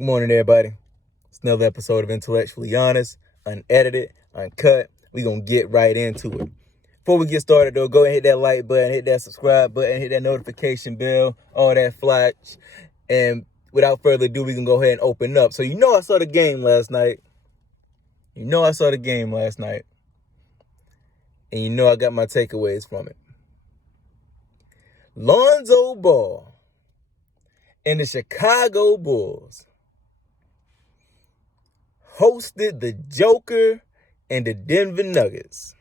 Good morning, everybody. It's another episode of Intellectually Honest, unedited, uncut. We're going to get right into it. Before we get started, though, go ahead and hit that like button, hit that subscribe button, hit that notification bell, all that flash. And without further ado, we can go ahead and open up. So I saw the game last night. And I got my takeaways from it. Lonzo Ball and the Chicago Bulls hosted the Joker and the Denver Nuggets.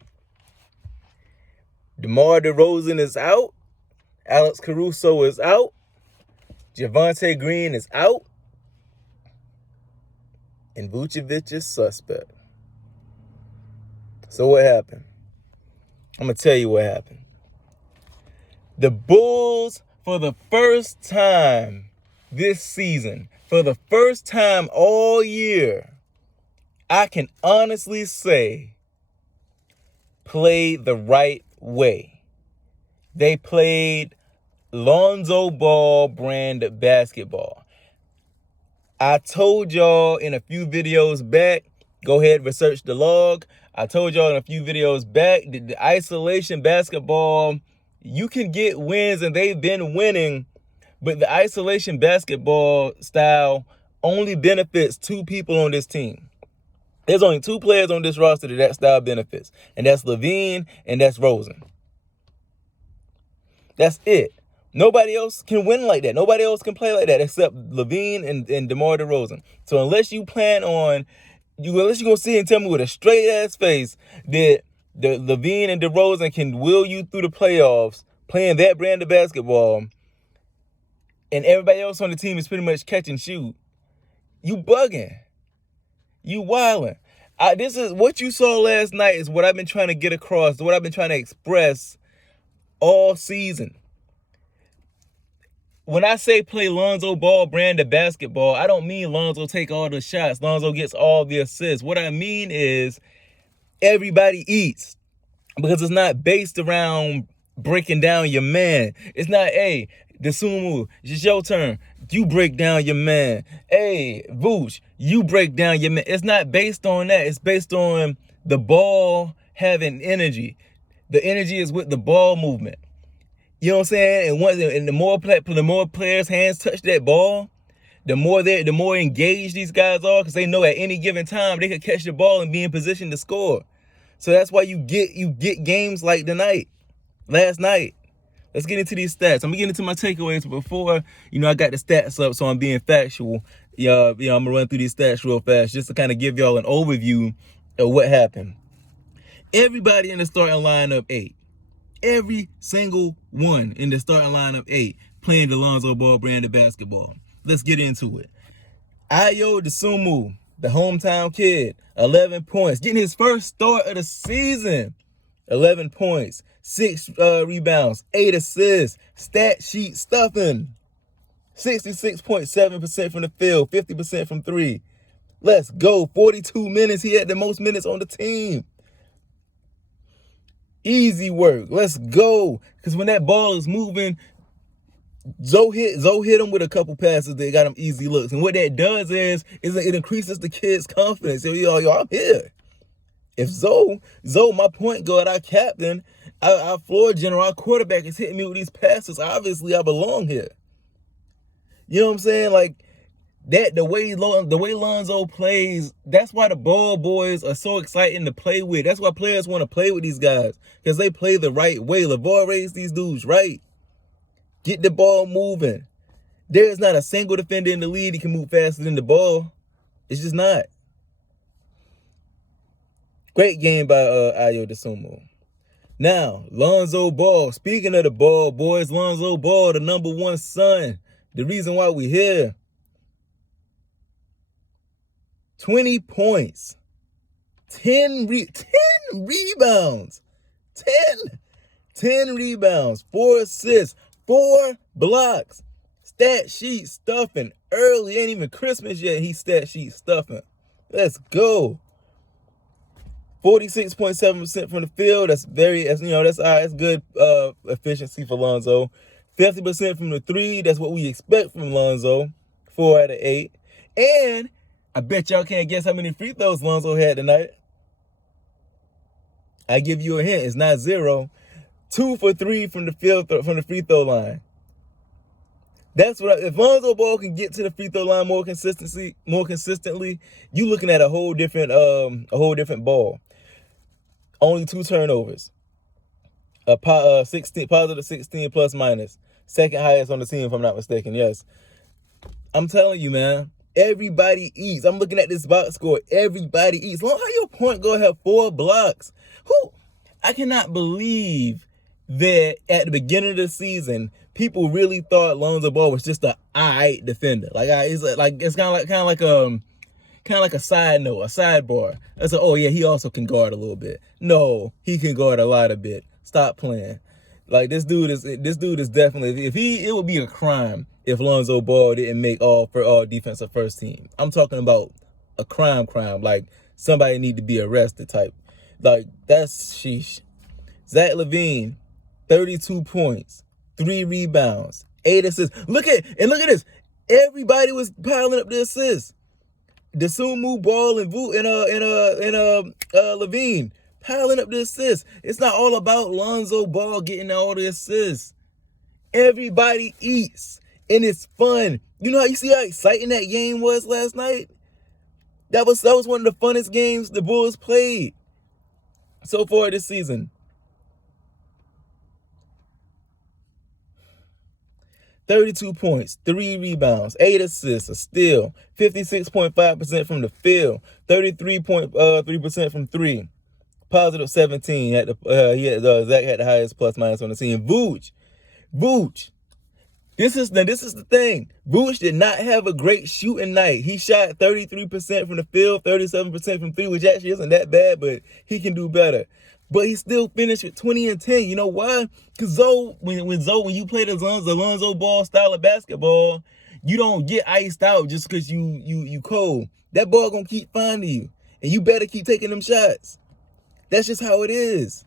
DeMar DeRozan is out. Alex Caruso is out. Javonte Green is out. And Vucevic is suspect. So what happened? I'm going to tell you what happened. The Bulls, for the first time this season, for the first time all year, I can honestly say, played the right way. They played Lonzo Ball brand basketball. I told y'all in a few videos back, go ahead and research the log. I told y'all in a few videos back that the isolation basketball, you can get wins and they've been winning, but the isolation basketball style only benefits two people on this team. There's only two players on this roster that style benefits, and that's LaVine and that's Rosen. That's it. Nobody else can win like that. Nobody else can play like that except LaVine and DeMar DeRozan. So unless you're going to sit and tell me with a straight ass face that the LaVine and DeRozan can will you through the playoffs playing that brand of basketball, and everybody else on the team is pretty much catch and shoot, you bugging. You wilding. This is what you saw last night is what I've been trying to get across, what I've been trying to express all season. When I say play Lonzo Ball brand of basketball, I don't mean Lonzo take all the shots. Lonzo gets all the assists. What I mean is everybody eats, because it's not based around breaking down your man. It's not, hey, Desumu, it's your turn. You break down your man. Hey, Vooch, you break down your man. It's not based on that. It's based on the ball having energy. The energy is with the ball movement. You know what I'm saying? And the more players' hands touch that ball, the more engaged these guys are, because they know at any given time they could catch the ball and be in position to score. So that's why you get games like last night. Let's get into these stats. I'm gonna get into my takeaways, but before I got the stats up, so I'm being factual. I'm gonna run through these stats real fast just to kind of give y'all an overview of what happened. Everybody in the starting lineup 8. Every single one in the starting lineup 8 playing the Lonzo Ball brand of basketball. Let's get into it. Ayo Dosunmu, the hometown kid, 11 points, getting his first start of the season. 11 points, 6 rebounds, 8 assists, stat sheet stuffing. 66.7% from the field, 50% from 3. Let's go. 42 minutes. He had the most minutes on the team. Easy work. Let's go. Because when that ball is moving, Zoe hit him with a couple passes that got him easy looks. And what that does is it increases the kid's confidence. So, yo, I'm here. If Zoe, my point guard, our captain, our floor general, our quarterback is hitting me with these passes, obviously I belong here. You know what I'm saying? Like that, the way Lonzo plays, that's why the ball boys are so exciting to play with. That's why players want to play with these guys, because they play the right way. LeVar raised these dudes right. Get the ball moving. There is not a single defender in the league that can move faster than the ball. It's just not. Great game by Ayo Dosunmu. Now, Lonzo Ball. Speaking of the ball boys, Lonzo Ball, the number one son. The reason why we're here. 20 points. 10 rebounds. 10 rebounds. 4 assists. 4 blocks. Stat sheet stuffing. Early, ain't even Christmas yet. He's stat sheet stuffing. Let's go. 46.7% from the field. That's good efficiency for Lonzo. 50% from the 3. That's what we expect from Lonzo. 4 out of 8. And I bet y'all can't guess how many free throws Lonzo had tonight. I give you a hint. It's not 0. 2 for 3 from the free throw line. That's what if Lonzo Ball can get to the free throw line more consistently, you looking at a whole different ball. Only 2 turnovers. Positive 16 plus minus. Second highest on the team, if I'm not mistaken. Yes. I'm telling you, man. Everybody eats. I'm looking at this box score. Everybody eats. How your point guard have 4 blocks? I cannot believe that at the beginning of the season, people really thought Lonzo Ball was just an alright defender. It's kind of like a side note, a sidebar. It's like, oh yeah, he also can guard a little bit. No, he can guard a lot of bit. Stop playing. Like this dude is definitely, it would be a crime if Lonzo Ball didn't make all defensive first team. I'm talking about a crime. Like somebody need to be arrested type. Like that's sheesh. Zach LaVine, 32 points, 3 rebounds, 8 assists. Look at this. Everybody was piling up the assists. Desumu, Ball, and LaVine piling up the assists. It's not all about Lonzo Ball getting all the assists. Everybody eats, and it's fun. You see how exciting that game was last night? That was one of the funnest games the Bulls played so far this season. 32 points, 3 rebounds, 8 assists, a steal, 56.5% from the field, 33.3% from 3, positive 17. Zach had the highest plus minus on the team. Vooch. This is the thing. Vooch did not have a great shooting night. He shot 33% from the field, 37% from 3, which actually isn't that bad, but he can do better. But he still finished with 20 and 10. You know why? Because when you play the Lonzo Ball style of basketball, you don't get iced out just because you cold. That ball gonna keep finding you, and you better keep taking them shots. That's just how it is.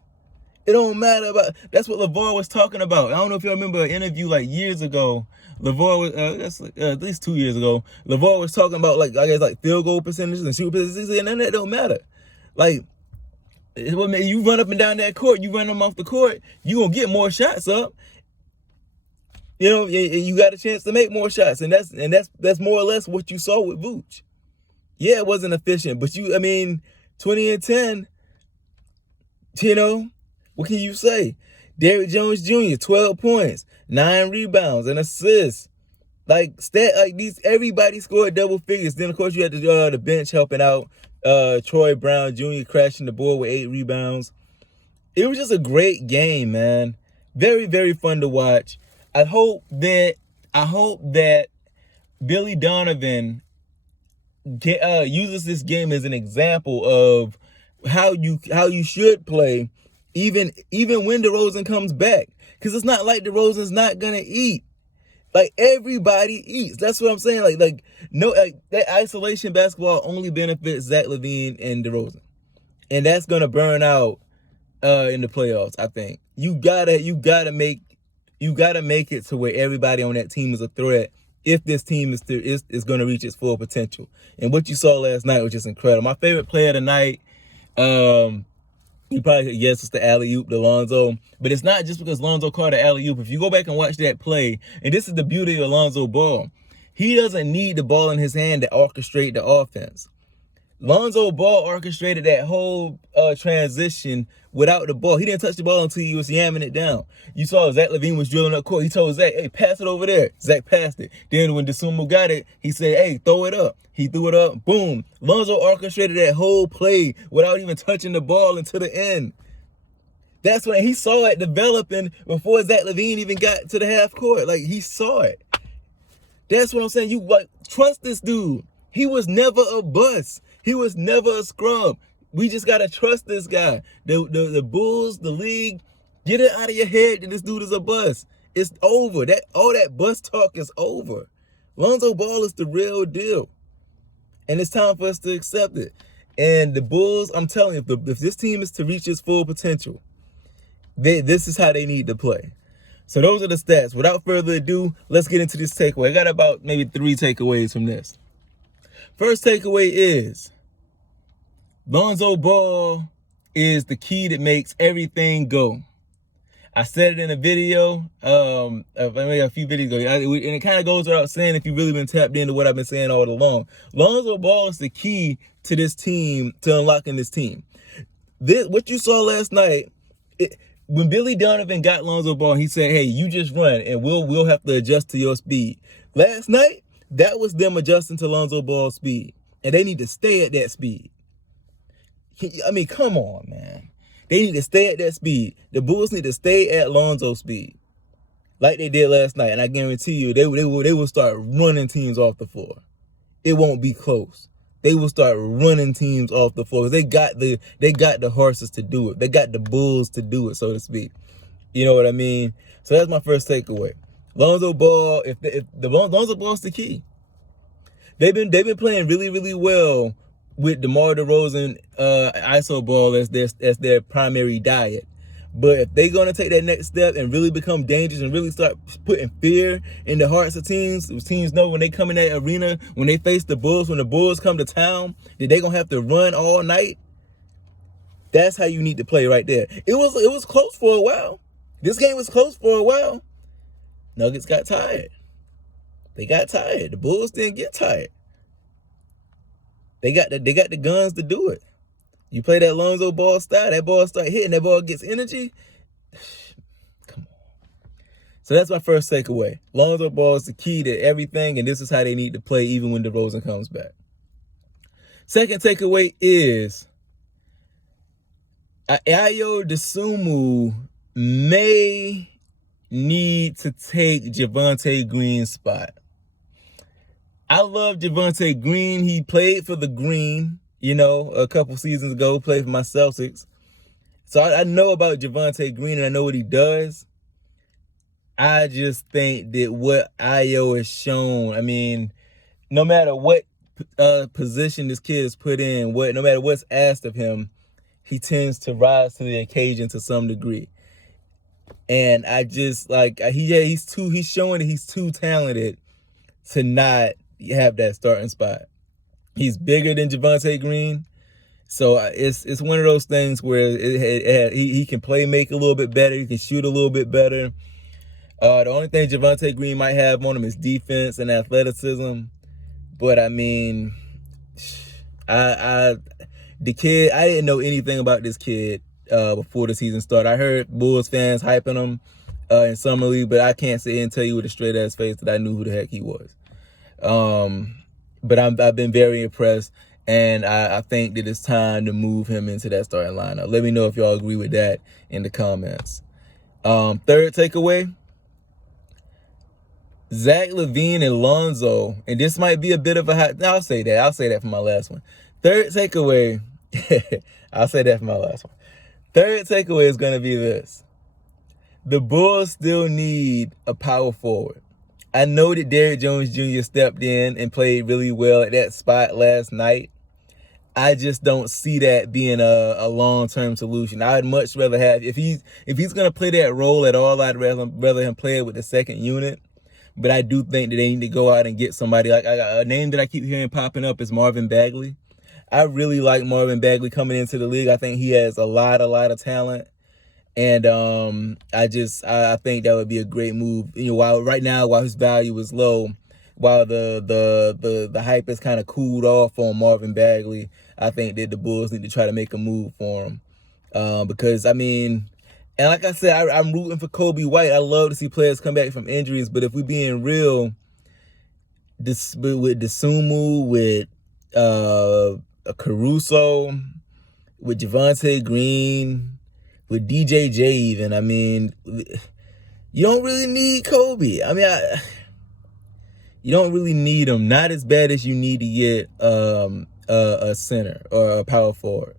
It don't matter about. That's what LeVar was talking about. I don't know if you remember an interview like years ago. LeVar was at least 2 years ago. LeVar was talking about like field goal percentages and shoot percentages, and none of that don't matter. Like. You run up and down that court, you run them off the court, you gonna get more shots up. You got a chance to make more shots, and that's more or less what you saw with Vooch. Yeah, it wasn't efficient, but 20 and 10. What can you say? Derrick Jones Jr., 12 points, 9 rebounds, and assists. Everybody scored double figures. Then of course you had the bench helping out. Troy Brown Jr. crashing the board with 8 rebounds. It was just a great game, man. Very, very fun to watch. I hope that Billy Donovan uses this game as an example of how you should play, even when DeRozan comes back. Because it's not like DeRozan's not gonna eat. Like everybody eats. That's what I'm saying. That isolation basketball only benefits Zach LaVine and DeRozan, and that's gonna burn out in the playoffs. I think you gotta make it to where everybody on that team is a threat if this team is gonna reach its full potential. And what you saw last night was just incredible. My favorite player tonight, you probably could guess it's the alley-oop to Lonzo. But it's not just because Lonzo caught an alley-oop. If you go back and watch that play, and this is the beauty of Lonzo Ball, he doesn't need the ball in his hand to orchestrate the offense. Lonzo Ball orchestrated that whole transition without the ball. He didn't touch the ball until he was yamming it down. You saw Zach LaVine was drilling up court. He told Zach, hey, pass it over there. Zach passed it. Then when Desumo got it, he said, hey, throw it up. He threw it up. Boom. Lonzo orchestrated that whole play without even touching the ball until the end. That's when he saw it developing before Zach LaVine even got to the half court. Like, he saw it. That's what I'm saying. You trust this dude. He was never a bust. He was never a scrub. We just gotta trust this guy. The Bulls, the league, get it out of your head that this dude is a bust. It's over. All that bust talk is over. Lonzo Ball is the real deal. And it's time for us to accept it. And the Bulls, I'm telling you, if this team is to reach its full potential, this is how they need to play. So those are the stats. Without further ado, let's get into this takeaway. I got about maybe 3 takeaways from this. First takeaway is Lonzo Ball is the key that makes everything go. I said it in a video, maybe a few videos ago, and it kind of goes without saying if you've really been tapped into what I've been saying all along. Lonzo Ball is the key to this team, to unlocking this team. What you saw last night, when Billy Donovan got Lonzo Ball, he said, "Hey, you just run, and we'll have to adjust to your speed." Last night, that was them adjusting to Lonzo Ball's speed, and they need to stay at that speed. I mean, come on, man. They need to stay at that speed. The Bulls need to stay at Lonzo's speed, like they did last night. And I guarantee you, they will start running teams off the floor. It won't be close. They will start running teams off the floor. They got the horses to do it. They got the bulls to do it, so to speak. You know what I mean? So that's my first takeaway. Lonzo Ball, Lonzo Ball's the key. They've been playing really, really well with DeMar DeRozan ISO ball as their primary diet. But if they're going to take that next step and really become dangerous and really start putting fear in the hearts of teams know when they come in that arena, when they face the Bulls, when the Bulls come to town, that they're going to have to run all night. That's how you need to play right there. It was close for a while. This game was close for a while. Nuggets got tired. They got tired. The Bulls didn't get tired. They got the guns to do it. You play that Lonzo Ball style, that ball start hitting, that ball gets energy. Come on. So that's my first takeaway. Lonzo Ball is the key to everything, and this is how they need to play even when DeRozan comes back. Second takeaway is Ayo Dosunmu may need to take Javonte Green's spot. I love Javonte Green. He played for the Green, a couple seasons ago, played for my Celtics. So I know about Javonte Green and I know what he does. I just think that what Ayo has shown, I mean, no matter what position this kid is put in, no matter what's asked of him, he tends to rise to the occasion to some degree. And I just he's showing that he's too talented to not have that starting spot. He's bigger than Javonte Green, so it's one of those things where he can make a little bit better. He can shoot a little bit better. The only thing Javonte Green might have on him is defense and athleticism. But I mean, the kid, I didn't know anything about this kid before the season started. I heard Bulls fans hyping him in Summer League, but I can't sit here and tell you with a straight ass face that I knew who the heck he was. But I've been very impressed, and I think that it's time to move him into that starting lineup. Let me know if y'all agree with that in the comments. Third takeaway, Zach LaVine and Lonzo, and this might be a bit of a hot. No, I'll say that for my last one. Third takeaway, I'll say that for my last one. Third takeaway is going to be this. The Bulls still need a power forward. I know that Derrick Jones Jr. stepped in and played really well at that spot last night. I just don't see that being a long-term solution. I'd much rather have, if he's going to play that role at all, I'd rather him play it with the second unit. But I do think that they need to go out and get somebody. Like a name that I keep hearing popping up is Marvin Bagley. I really like Marvin Bagley coming into the league. I think he has a lot of talent. And I think that would be a great move. While his value is low, while the hype is kind of cooled off on Marvin Bagley, I think that the Bulls need to try to make a move for him. Because I mean, and like I said, I'm rooting for Kobe White. I love to see players come back from injuries, but if we're being real, with Dosunmu, with Caruso, with Javonte Green, with DJJ even, I mean, you don't really need Kobe. I mean, you don't really need him. Not as bad as you need to get a center or a power forward.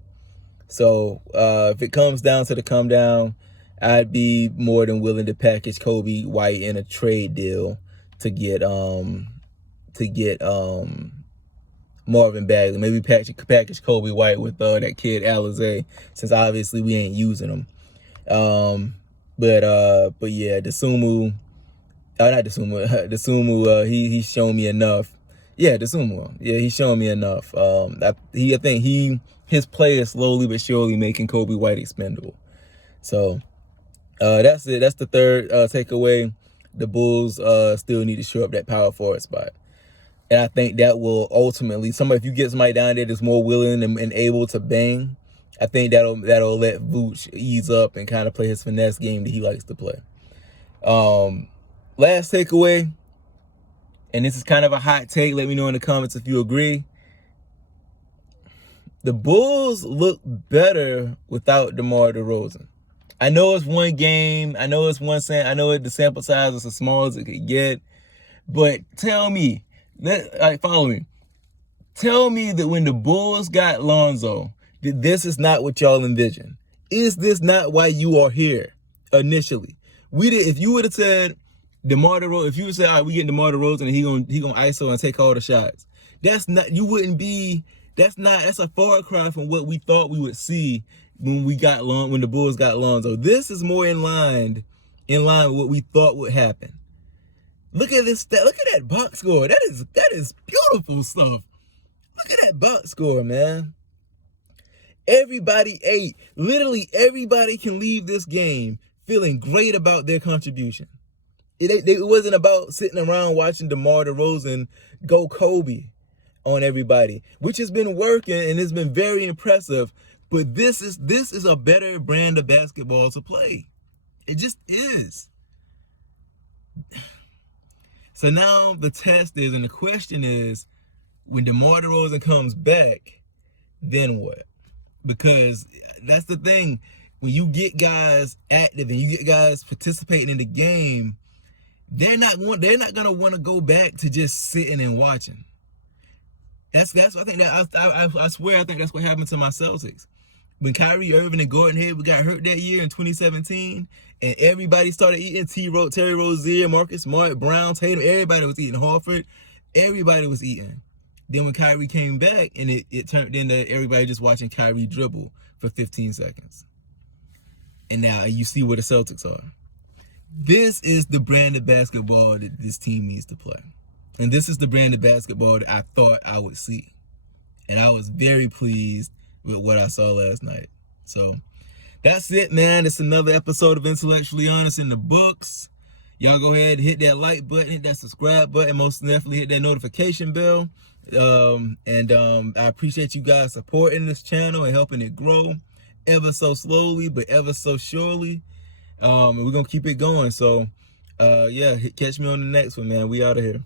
So if it comes down to the come down, I'd be more than willing to package Kobe White in a trade deal to get Marvin Bagley. Maybe package Kobe White with that kid Alizé, since obviously we ain't using him. But yeah, Dosunmu, he's shown me enough Yeah, the sumo. Yeah, he's showing me enough. I think his play is slowly but surely making Kobe White expendable. So that's it. That's the third takeaway. The Bulls still need to shore up that power forward spot. And I think that will ultimately, if you get somebody down there that's more willing and able to bang, I think that'll let Vooch ease up and kind of play his finesse game that he likes to play. Last takeaway, and this is kind of a hot take. Let me know in the comments if you agree. The Bulls look better without DeMar DeRozan. I know it's one game. I know it's the sample size is as small as it could get. But tell me, follow me. Tell me that when the Bulls got Lonzo, that this is not what y'all envisioned. Is this not why you are here initially? If you would have said DeMar DeRozan, if you would say, all right, we getting DeMar DeRozan and he gonna ISO and take all the shots. That's a far cry from what we thought we would see when the Bulls got Lonzo. This is more in line with what we thought would happen. Look at this stat. Look at that box score. That is beautiful stuff. Look at that box score, man. Everybody ate. Literally everybody can leave this game feeling great about their contribution. It wasn't about sitting around watching DeMar DeRozan go Kobe on everybody, which has been working and has been very impressive. But this is a better brand of basketball to play. It just is. So now the test is, and the question is, when DeMar DeRozan comes back, then what? Because that's the thing. When you get guys active and you get guys participating in the game, they're not gonna want to go back to just sitting and watching. I swear I think that's what happened to my Celtics. When Kyrie Irving and Gordon Hayward got hurt that year in 2017, and everybody started eating, Terry Rozier, Marcus Smart, Brown, Tatum, everybody was eating, Horford, everybody was eating. Then when Kyrie came back, and it turned into everybody just watching Kyrie dribble for 15 seconds. And now you see where the Celtics are. This is the brand of basketball that this team needs to play. And this is the brand of basketball that I thought I would see. And I was very pleased with what I saw last night. So that's it, man. It's another episode of Intellectually Honest in the books. Y'all go ahead and hit that like button, hit that subscribe button, most definitely hit that notification bell. I appreciate you guys supporting this channel and helping it grow ever so slowly, but ever so surely. And we're going to keep it going. So, yeah, catch me on the next one, man. We out of here.